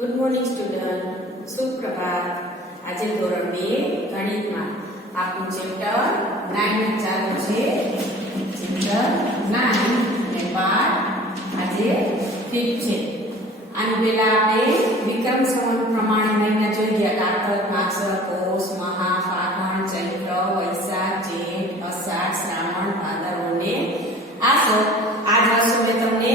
Good morning student, સુપ્રભાત. આજે ધોરણ 2 ગણિતમાં આપણું ચેપ્ટર 9 ચાલુ છે. ચેપ્ટર 9 ને પાઠ આજે 5 છે. આની પહેલા આપણે વિક્રમ સંવત પ્રમાણે મહિના જોઈ ગયા. કારતક, માગસર, પોષ, મહા, ફાગણ, ચૈત્ર, વૈશાખ, જેઠ, અષાઢ, શ્રાવણ, ભાદરવો ને આસો. આ વર્ષો મેં તમને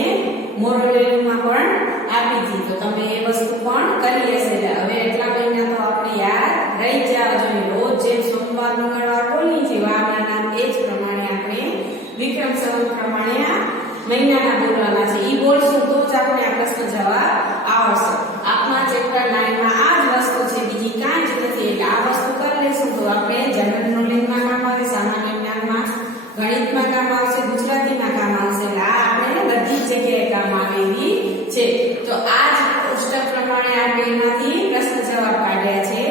મોરલેમાં પણ આપી દીધી, તો તમે એ વસ્તુ પણ કરી હશે. હવે એટલા મહિના તો આપણે યાદ રહી જવા જોઈએ. રોજ જે સોમવાર, મંગળવાર બોલી છે વારના એ જ પ્રમાણે આપણે વિક્રમ સંવત પ્રમાણે આ મહિનાના બોલવાના છે. ઈ બોલશું તો જ આપણે આ પ્રશ્ન જવાબ આવશે. આપણા ચેપ્ટર 9 માં આ જ વસ્તુ છે, બીજી કાંઈ જ નથી. એટલે આ વસ્તુ કરી લેશું તો આપણે જનરલ નોલેજમાં કામ આવે, સામાન્ય જ્ઞાનમાં, ગણિતમાં કામ આવશે, ગુજરાતીમાં કામ આવશે. એટલે આ આપણે બધી જ જગ્યાએ કામ આવે એવી છે. તો આ જ પુસ્તક પ્રમાણે આપણે એમાંથી પ્રશ્ન જવાબ કાઢ્યા છે.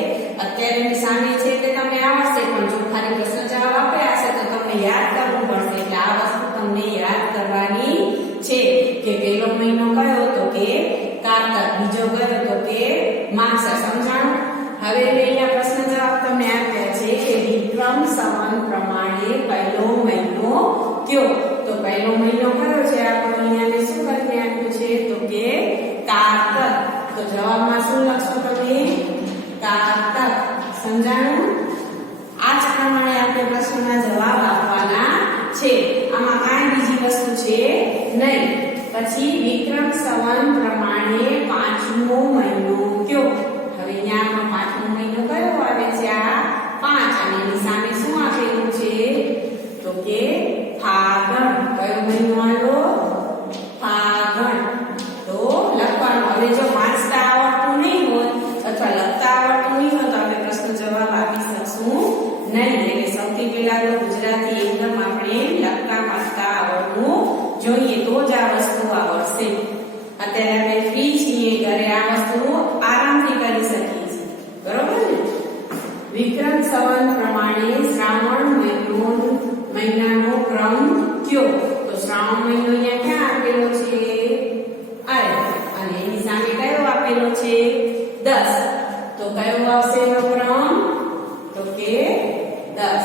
અત્યારે એની સામે છે કે તમે આવશે, પણ જો ખાલી પ્રશ્ન જવાબ આપ્યા હશે તો તમને યાદ કરવું પડશે. એટલે આ વસ્તુ તમને યાદ કરવાની છે કે પહેલો મહિનો કયો તો કે કારતક, બીજો કયો તો કે માગસર. સમજાણું? હવે અહીંયા પ્રશ્ન જવાબ તમને આપ્યા છે કે વિક્રમ સંવત પ્રમાણે પહેલો મહિનો કયો? તો પહેલો મહિનો કયો છે? આપણો અહીંયા શું કરીને આપ્યું છે તો કે કારતક. તો જવાબમાં શું લખશો તમે? કારતક. સમજાણું? આ જ પ્રમાણે આપણે પ્રશ્નના જવાબ આપવાના છે. આમાં કાંઈ બીજી વસ્તુ છે નહીં. પછી વિક્રમ સંવત પ્રમાણે પાંચમો મહિનો કયો? હવે અહીંયા પાંચમો મહિનો કયો આવે છે? આ 5. અને એની સામે શું આપેલું છે તો કે ફાગણ. કયો મહિનો આવ્યો? ફાગણ. તો લખવાનું. હવે જો વાંચતા આવડતું નહીં હોય અથવા લખતા આવડતું નહીં હોય તો આપણે પ્રશ્ન જવાબ આપી શકશું નહીં. એટલે સૌથી પહેલા તો ગુજરાતી એકદમ આપણે લખતા વાંચતા આવડવું જોઈએ, તો જ આ વસ્તુ આવડશે. અત્યારે આપણે ફ્રી છીએ, ઘરે આ વસ્તુ આરામથી કરી શકીએ છીએ. બરોબર ને? વિક્રમ સંવત પ્રમાણે શ્રાવણ મહિનાનો ક્રમ કયો? તો શ્રાવણ મહિનો અહીંયા ક્યાં આપેલો છે? અને એની સામે કયો આપેલો છે? 10. તો કયો આવશે એનો ક્રમ? તો કે 10.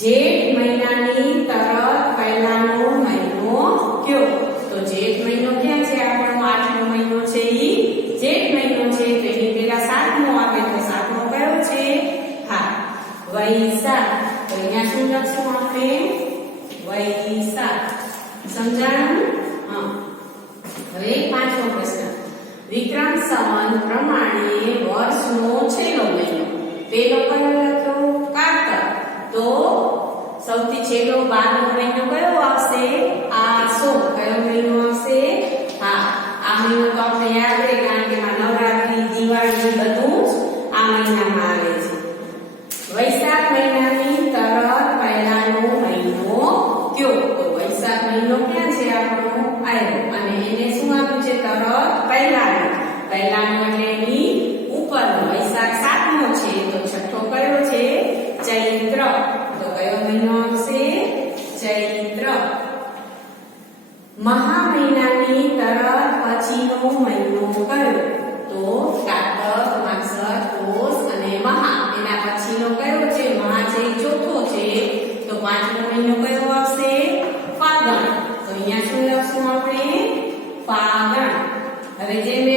જેઠ મહિનાની તરત પહેલાનો મહિનો કયો? તો જેઠ મહિનો ક્યાં છે? આપણો 8મો મહિનો છે, ઈ જેઠ મહિનો છે. તો એની પહેલા 7મો આપે, તો 7મો કયો છે? હા, વૈશાખ. તો અહીંયા શું લખશું આપણે? વૈશાખ. સમજાણું? હા. હવે 5મો પ્રશ્ન. વિક્રમ સંવત પ્રમાણે વર્ષનો છેલ્લો મહિનો પેલો કયો લખ્યો? કારતક. તો સૌથી છેલ્લો 12મો મહિનો કયો આવશે? આસો. કયો મહિનો આવશે? હા, આ મહિનો તો આપણે યાદ રહે, કારણ કે નવરાત્રી, દિવાળી બધું આ મહિનામાં આવે છે. વૈશાખ મહિનાની તરત પહેલાનો મહિનો કયો? તો વૈશાખ મહિનો ક્યાં છે આપણો? આવ્યો. અને એને શું આપ્યું છે? તરત પહેલાનો. પહેલાનો એટલે એની ઉપરનો. વૈશાખ 7મો છે, તો છઠ્ઠો કયો છે? ચૈત્ર. તો કયો મહિનો આવશે? ચૈત્ર. મહા મહિનાની તરત પછીનો મહિનો કયો? તો કારતક, માગસર, પોષ અને મહા. એના પછીનો કયો છે? મહા છે, ચોથો છે. તો 5મો મહિનો કયો આવશે? ફાગણ. તો અહીંયા શું લખશું આપણે? ફાગણ. હવે જે મેં